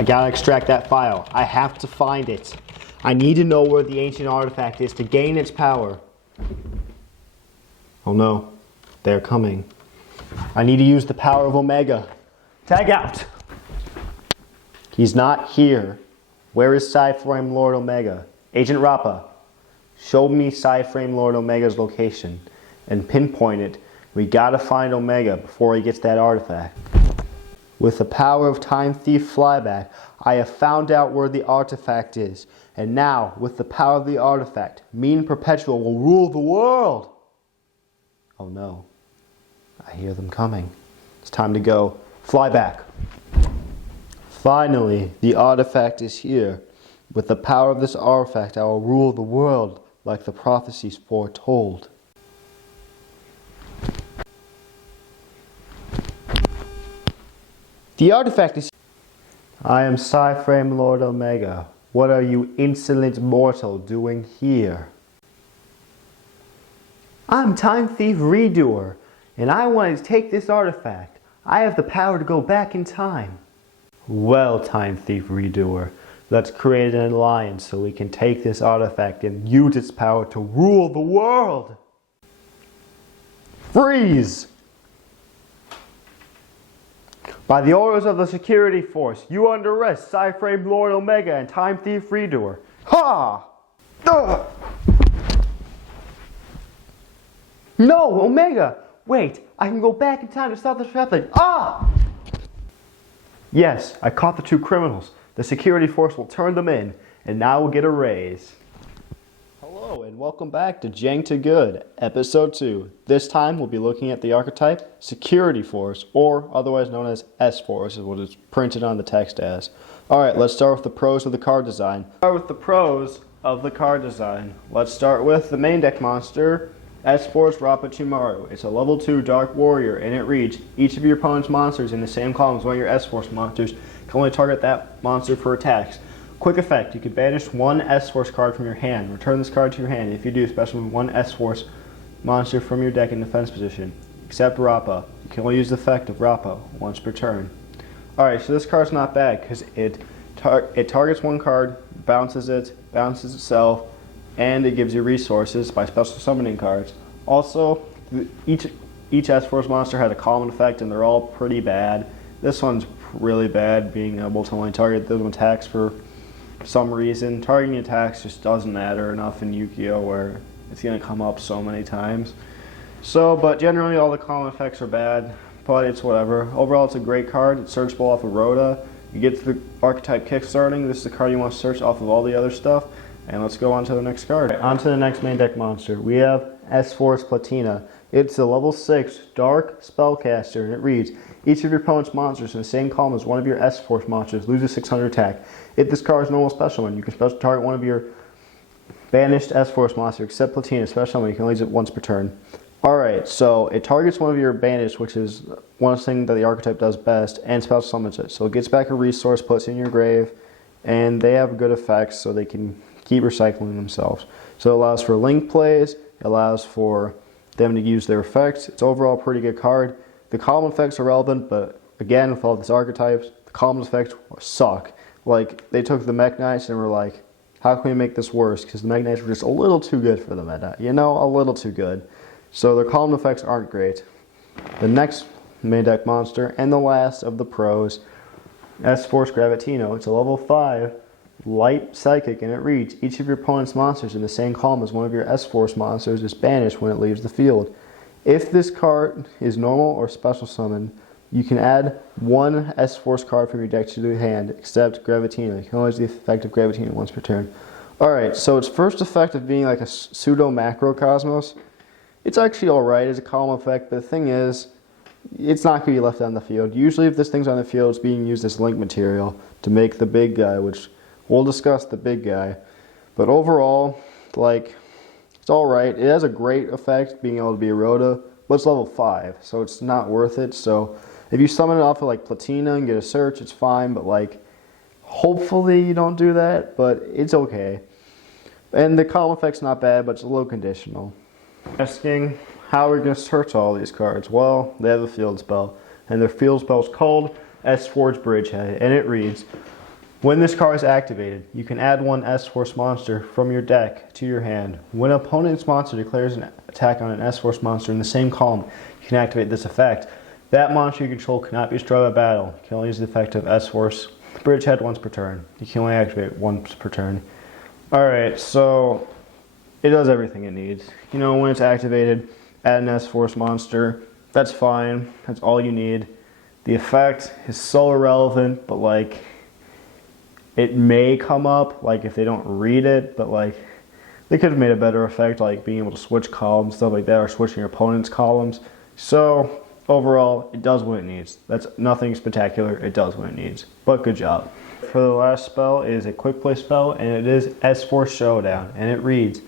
I gotta extract that file. I have to find it. I need to know where the ancient artifact is to gain its power. Oh no, they're coming. I need to use the power of Omega. Tag out! He's not here. Where is Psyframe Lord Omega? Agent Rappa, show me Psyframe Lord Omega's location and pinpoint it. We gotta find Omega before he gets that artifact. With the power of Time Thief Flyback, I have found out where the artifact is. And now, with the power of the artifact, me and Perpetual will rule the world. Oh no. I hear them coming. It's time to go. Flyback. Finally, the artifact is here. With the power of this artifact, I will rule the world like the prophecies foretold. The artifact is... I am Psyframe Lord Omega. What are you insolent mortal doing here? I'm Time Thief Redoer, and I wanted to take this artifact. I have the power to go back in time. Well, Time Thief Redoer, let's create an alliance so we can take this artifact and use its power to rule the world. Freeze! By the orders of the security force, you are under arrest, Psyframe Lord Omega and Time Thief Redoer. Ha! Ugh. No, Omega! Wait, I can go back in time to stop this happening. Ah! Yes, I caught the two criminals. The security force will turn them in, and now we'll get a raise. Hello, and welcome back to Jank to Good, Episode 2. This time we'll be looking at the archetype Security Force, or otherwise known as S-Force, is what it's printed on the text as. Alright, let's start with the pros of the card design. Let's start with the main deck monster, S-Force Rappachimaru. It's a level 2 Dark Warrior, and it reads, each of your opponent's monsters in the same column as one of your S-Force monsters can only target that monster for attacks. Quick effect, you can banish one S-Force card from your hand. Return this card to your hand. If you do, special one S-Force monster from your deck in defense position. Except Rappa. You can only use the effect of Rappa once per turn. Alright, so this card's not bad because it targets one card, bounces itself, and it gives you resources by special summoning cards. Also, each S-Force monster has a common effect and they're all pretty bad. This one's really bad, being able to only target them attacks for some reason. Targeting attacks just doesn't matter enough in Yu-Gi-Oh! Where it's going to come up so many times. But generally all the common effects are bad, but it's whatever. Overall, it's a great card. It's searchable off of Rhoda. You get to the archetype kickstarting. This is the card you want to search off of all the other stuff. And let's go on to the next card. On to the next main deck monster. We have S-Force Platina. It's a level 6 Dark Spellcaster, and it reads, each of your opponent's monsters in the same column as one of your S-Force monsters loses 600 attack. If this card is normal special one, you can special target one of your banished S-Force monsters, except Platina special one, you can only use it once per turn. Alright, so it targets one of your banished, which is one thing that the archetype does best, and special summons it. So it gets back a resource, puts it in your grave, and they have good effects so they can keep recycling themselves. So it allows for link plays, it allows for them to use their effects. It's overall a pretty good card. The common effects are relevant, but again, with all these archetypes, the common effects suck. Like, they took the Mech Knights and were like, how can we make this worse? Because the Mech Knights were just a little too good for the meta. You know, a little too good. So their common effects aren't great. The next main deck monster, and the last of the pros, S-Force Gravitino. It's a level 5 Light Psychic, and it reads, each of your opponent's monsters in the same column as one of your S-Force monsters is banished when it leaves the field. If this card is normal or special summon, you can add one S-Force card from your deck to your hand, except Gravitino. You can only use the effect of Gravitino once per turn. Alright, so its first effect of being like a pseudo macrocosmos, it's actually alright as a column effect, but the thing is, it's not going to be left on the field. Usually if this thing's on the field, it's being used as link material to make the big guy, which we'll discuss the big guy. But overall, like, it's alright. It has a great effect being able to be a Rhoda, but it's level 5, so it's not worth it. So if you summon it off of like Platina and get a search, it's fine, but like, hopefully you don't do that, but it's okay. And the column effect's not bad, but it's a little conditional. Asking, how are we going to search all these cards? Well, they have a field spell, and their field spell is called S-Force Bridgehead, and it reads, When this card is activated, you can add one S-Force monster from your deck to your hand. When an opponent's monster declares an attack on an S-Force monster in the same column, you can activate this effect. That monster you control cannot be destroyed by battle. You can only use the effect of S-Force Bridgehead once per turn. You can only activate once per turn. Alright, so it does everything it needs. You know, when it's activated, add an S-Force monster. That's fine. That's all you need. The effect is so irrelevant, but like, it may come up, like if they don't read it, but like, they could have made a better effect, like being able to switch columns, stuff like that, or switching your opponent's columns. So, overall, it does what it needs. That's nothing spectacular, it does what it needs. But good job. For the last spell is a quick play spell, and it is S-Force Showdown, and it reads,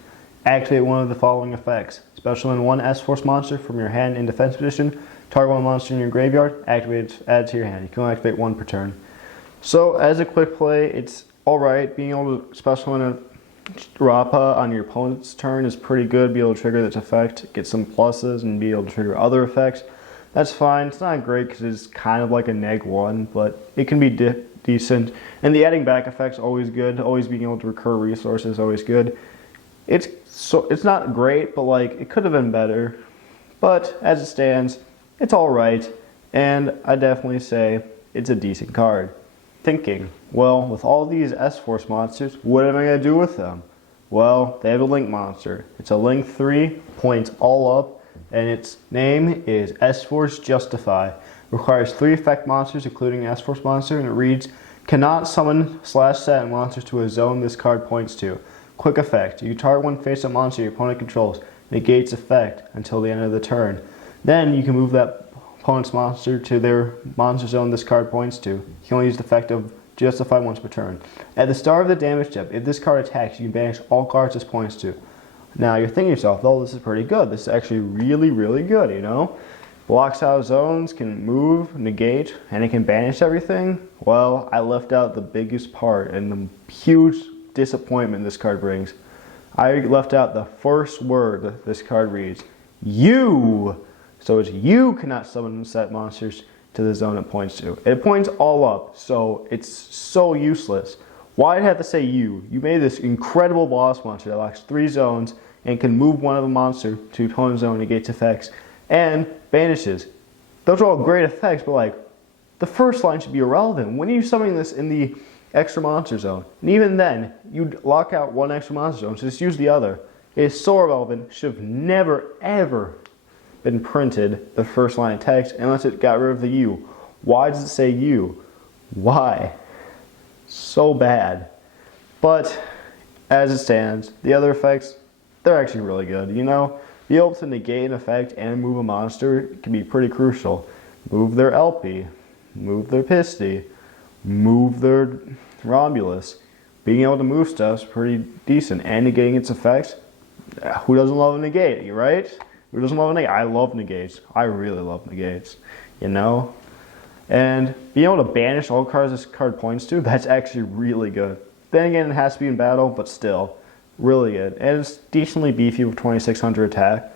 activate one of the following effects. Special in one S-Force monster from your hand in defense position, target one monster in your graveyard, activate it, add it to your hand. You can only activate one per turn. So, as a quick play, it's alright. Being able to special in a Rappa on your opponent's turn is pretty good. Be able to trigger this effect, get some pluses, and be able to trigger other effects. That's fine. It's not great because it's kind of like a neg-1, but it can be decent. And the adding back effect's always good. Always being able to recur resources is always good. It's not great, but like it could have been better. But as it stands, it's alright. And I definitely say it's a decent card. Thinking, well, with all these S-Force monsters, what am I going to do with them? Well, they have a Link monster. It's a Link 3, points all up, and its name is S-Force Justify. Requires 3 effect monsters, including an S-Force monster, and it reads, cannot summon/set monsters to a zone this card points to. Quick effect, you target one face-up monster your opponent controls, negates effect until the end of the turn. Then you can move that opponent's monster to their monster zone this card points to. You can only use the effect of Justify once per turn. At the start of the damage step, if this card attacks, you can banish all cards this points to. Now you're thinking to yourself, oh, this is pretty good. This is actually really, really good, you know? Blocks out zones, can move, negate, and it can banish everything. Well, I left out the biggest part and the huge disappointment this card brings. I left out the first word that this card reads. You! So it's you cannot summon set monsters to the zone it points to. It points all up, so it's so useless. Why'd it have to say you? You made this incredible boss monster that locks 3 zones and can move one of the monster to opponent's zone, negates effects, and banishes. Those are all great effects, but like, the first line should be irrelevant. When are you summoning this in the extra monster zone? And even then, you'd lock out one extra monster zone, so just use the other. It is so irrelevant, should have never, ever been printed, the first line of text, unless it got rid of the U. Why does it say U? Why? So bad. But, as it stands, the other effects, they're actually really good, you know? Be able to negate an effect and move a monster can be pretty crucial. Move their LP, move their Pisty, move their Romulus. Being able to move stuff's pretty decent, and negating its effects, who doesn't love a negate, right? Who doesn't love a negate? I love negates. I really love negates, you know? And being able to banish all cards this card points to, that's actually really good. Then again, it has to be in battle, but still, really good. And it's decently beefy with 2600 attack.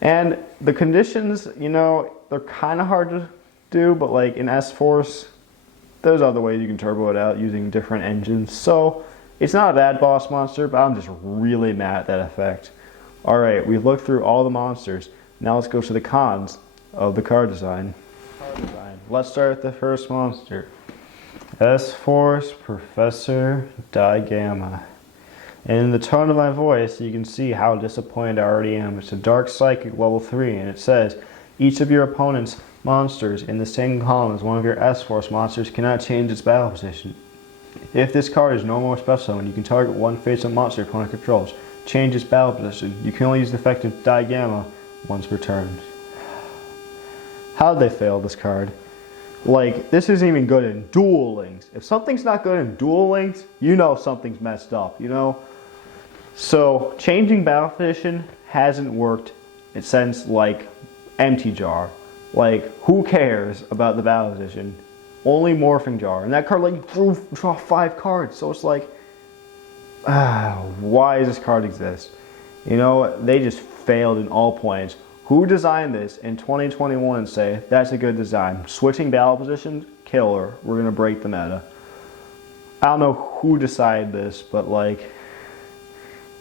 And the conditions, you know, they're kind of hard to do, but like in S-Force, there's other ways you can turbo it out using different engines. So, it's not a bad boss monster, but I'm just really mad at that effect. Alright, we've looked through all the monsters. Now let's go to the cons of the card design. Let's start with the first monster. S-Force Professor Digamma. And in the tone of my voice, you can see how disappointed I already am. It's a Dark Psychic level 3, and it says, each of your opponent's monsters in the same column as one of your S-Force monsters cannot change its battle position. If this card is normal or special, and you can target one face-up monster your opponent controls, change its battle position. You can only use the effect of Digamma once per turn. How'd they fail this card? Like, this isn't even good in Duel Links. If something's not good in Duel Links, you know something's messed up, you know? So, changing battle position hasn't worked since, like, Empty Jar. Like, who cares about the battle position? Only Morphing Jar. And that card, like, draw 5 cards. So it's like, why does this card exist? You know, they just failed in all points. Who designed this in 2021 and say, that's a good design? Switching battle positions? Killer. We're going to break the meta. I don't know who decided this, but like,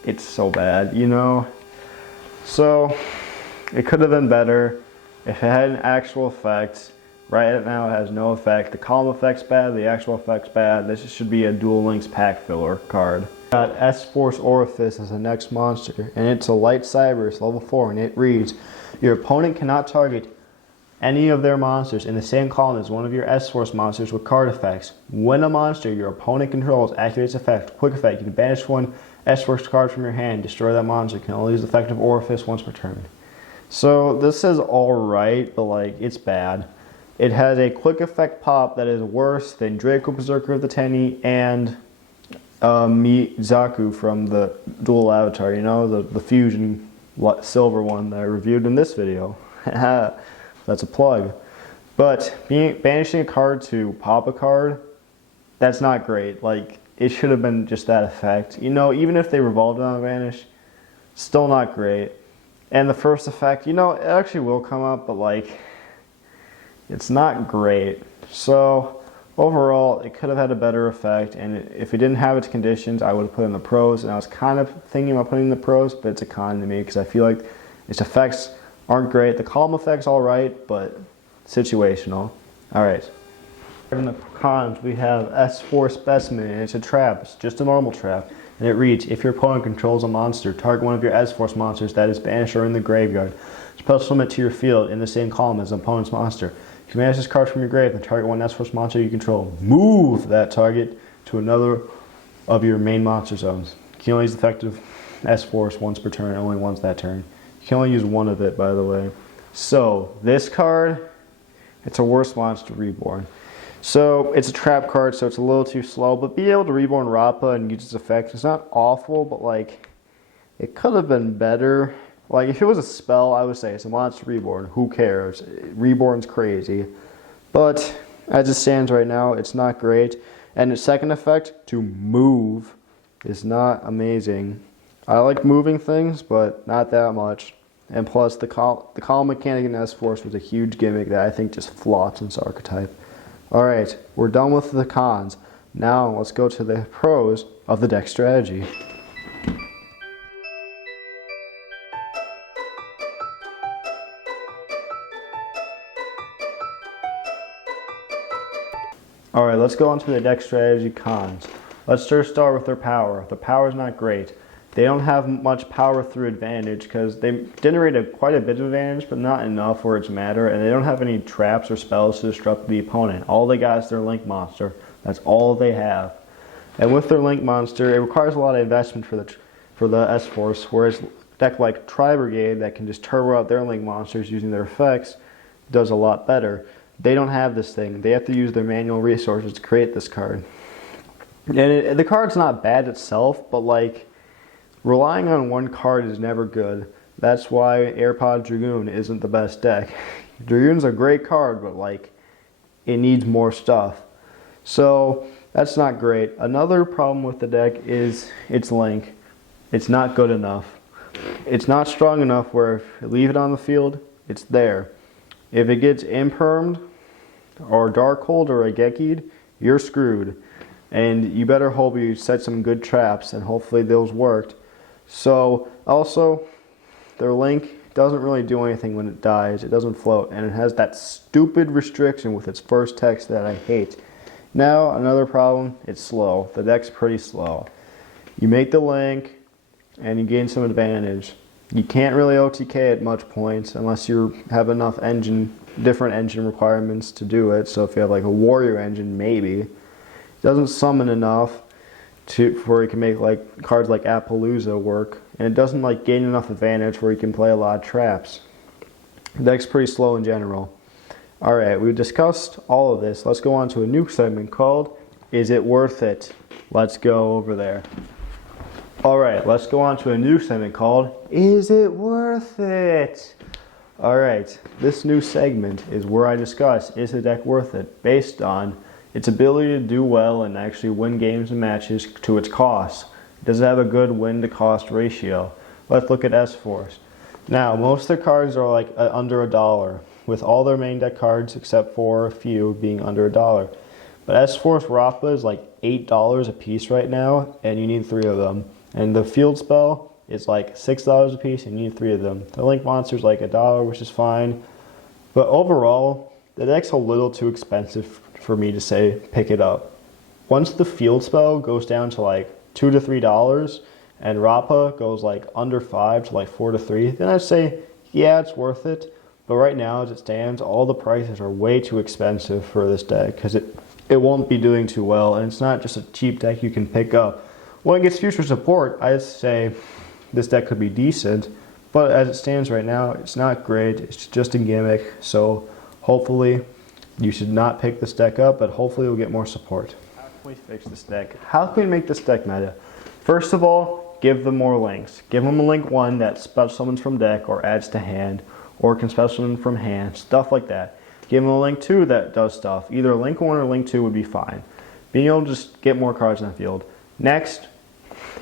it's so bad, you know? So, it could have been better if it had an actual effect. Right now it has no effect. The column effect's bad, the actual effect's bad. This should be a Duel Links pack filler card. Got S-Force Orifice as the next monster, and it's a light cyber, it's level 4, and it reads, your opponent cannot target any of their monsters in the same column as one of your S-Force monsters with card effects. When a monster your opponent controls activates effect, quick effect, you can banish one S-Force card from your hand, destroy that monster. You can only use the effect of Orifice once per turn. So this is alright, but like, it's bad. It has a quick effect pop that is worse than Draco Berserker of the Tenny and Mizaku from the Dual Avatar, you know, the fusion silver one that I reviewed in this video. That's a plug. But banishing a card to pop a card, that's not great. Like, it should have been just that effect. You know, even if they revolved on vanish, still not great. And the first effect, you know, it actually will come up, but like, it's not great. So overall, it could have had a better effect, and if it didn't have its conditions, I would have put in the pros, and I was kind of thinking about putting in the pros, but it's a con to me because I feel like its effects aren't great. The column effect's alright, but situational. Alright. In the cons, we have S4 Specimen, and it's a trap. It's just a normal trap. And it reads, if your opponent controls a monster, target one of your S-Force monsters that is banished or in the graveyard. Special summon it to your field in the same column as the opponent's monster. If you banish this card from your grave and target one S-Force monster you control, move that target to another of your main monster zones. You can only use the effective S-Force once per turn, only once that turn. You can only use one of it, by the way. So, this card, it's a worse monster reborn. So, it's a trap card, so it's a little too slow, but be able to reborn Rappa and use its effect, it's not awful, but like, it could have been better. Like, if it was a spell, I would say it's a monster reborn. Who cares? Reborn's crazy. But, as it stands right now, it's not great. And its second effect, to move, is not amazing. I like moving things, but not that much. And plus, the column mechanic in S-Force was a huge gimmick that I think just flops in this archetype. Alright, we're done with the cons. Now, let's go to the pros of the deck strategy. Alright, let's go on to the deck strategy cons. Let's first start with their power. The power is not great. They don't have much power through advantage because they generate quite a bit of advantage, but not enough where it's matter, and they don't have any traps or spells to disrupt the opponent. All they got is their Link monster. That's all they have. And with their Link monster, it requires a lot of investment for the S-Force, whereas a deck like Tri-Brigade that can just turbo out their Link monsters using their effects does a lot better. They don't have this thing. They have to use their manual resources to create this card. And the card's not bad itself, but like, relying on one card is never good. That's why AirPod Dragoon isn't the best deck. Dragoon's a great card, but like, it needs more stuff. So, that's not great. Another problem with the deck is its Link. It's not good enough. It's not strong enough where if you leave it on the field, it's there. If it gets impermed, or Darkhold, or a Geki'd, you're screwed. And you better hope you set some good traps, and hopefully those worked. So, also, their Link doesn't really do anything when it dies. It doesn't float, and it has that stupid restriction with its first text that I hate. Now, another problem, it's slow. The deck's pretty slow. You make the Link, and you gain some advantage. You can't really OTK at much points unless you have enough different engine requirements to do it. So if you have like a warrior engine, maybe. It doesn't summon enough where you can make like cards like Appaloosa work, and it doesn't like gain enough advantage where you can play a lot of traps. The deck's pretty slow in general. Alright, we've discussed all of this. Let's go on to a new segment called Is It Worth It? Let's go over there. Alright, let's go on to a new segment called Is It Worth It? Alright, this new segment is where I discuss is the deck worth it based on its ability to do well and actually win games and matches to its cost. Does it have a good win to cost ratio? Let's look at S-Force. Now, most of their cards are like under $1, with all their main deck cards except for a few being under $1. But S-Force Rappa is like $8 a piece right now, and you need 3 of them. And the field spell is like $6 a piece, and you need 3 of them. The Link Monster is like $1, which is fine. But overall, the deck's a little too expensive for me to say pick it up. Once the field spell goes down to like $2 to $3, and Rappa goes like under 5 to like 4 to 3, then I'd say, yeah, it's worth it. But right now, as it stands, all the prices are way too expensive for this deck because it won't be doing too well, and it's not just a cheap deck you can pick up. When it gets future support, I'd say this deck could be decent, but as it stands right now, it's not great. It's just a gimmick, so hopefully you should not pick this deck up, but hopefully you'll get more support. How can we fix this deck? How can we make this deck meta? First of all, give them more links. Give them a link 1 that special summons from deck or adds to hand, or can special summon from hand, stuff like that. Give them a link 2 that does stuff. Either link 1 or link 2 would be fine. Being able to just get more cards in the field. Next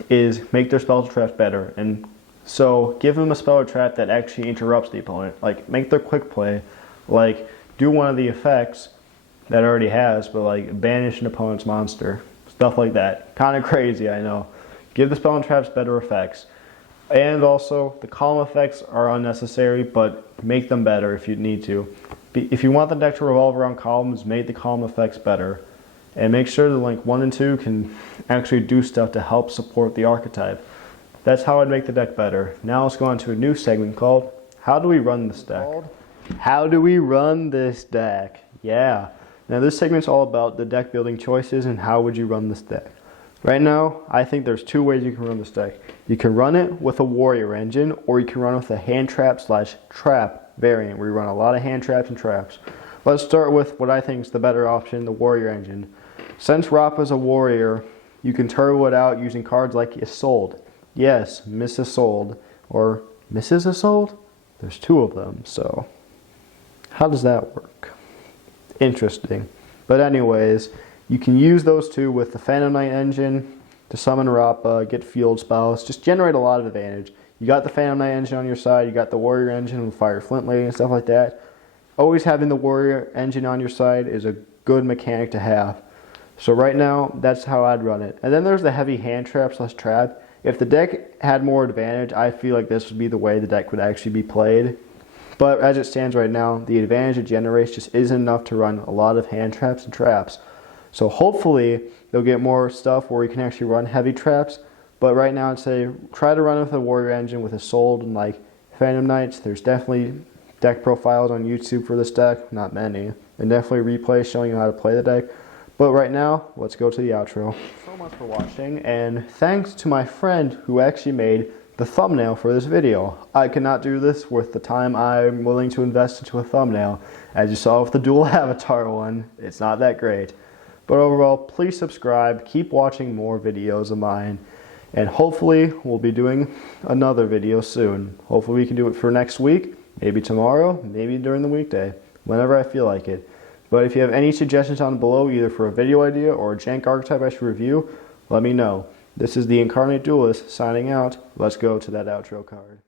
is make their spells and traps better. And so give them a spell or trap that actually interrupts the opponent. Like make their quick play. Like do one of the effects that it already has, but like banish an opponent's monster. Stuff like that. Kind of crazy, I know. Give the spell and traps better effects. And also, the column effects are unnecessary, but make them better if you need to. If you want the deck to revolve around columns, make the column effects better. And make sure the link 1 and 2 can actually do stuff to help support the archetype. That's how I'd make the deck better. Now let's go on to a new segment called, How Do We Run This Deck? How do we run this deck? Yeah. Now this segment's all about the deck building choices and how would you run this deck. Right now, I think there's 2 ways you can run this deck. You can run it with a warrior engine, or you can run with a hand trap / trap variant, where you run a lot of hand traps and traps. Let's start with what I think is the better option, the warrior engine. Since Rappa is a warrior, you can turbo it out using cards like Isolde. Yes, Miss Isolde, or Mrs. Isolde? There's 2 of them, so how does that work? Interesting. But anyways, you can use those 2 with the Phantom Knight engine to summon Rappa, get field spells, just generate a lot of advantage. You got the Phantom Knight engine on your side, you got the warrior engine with Fire Flint Lady and stuff like that. Always having the warrior engine on your side is a good mechanic to have. So right now, that's how I'd run it. And then there's the heavy hand trap / trap. If the deck had more advantage, I feel like this would be the way the deck would actually be played. But as it stands right now, the advantage it generates just isn't enough to run a lot of hand traps and traps. So hopefully they'll get more stuff where you can actually run heavy traps. But right now I'd say try to run with a warrior engine with Isolde and like Phantom Knights. There's definitely deck profiles on YouTube for this deck, not many. And definitely replays showing you how to play the deck. But right now, let's go to the outro. Thanks so much for watching, and thanks to my friend who actually made the thumbnail for this video. I could not do this with the time I'm willing to invest into a thumbnail. As you saw with the dual avatar one, it's not that great. But overall, please subscribe, keep watching more videos of mine, and hopefully we'll be doing another video soon. Hopefully we can do it for next week, maybe tomorrow, maybe during the weekday, whenever I feel like it. But if you have any suggestions down below, either for a video idea or a Jank archetype I should review, let me know. This is the Incarnate Duelist signing out. Let's go to that outro card.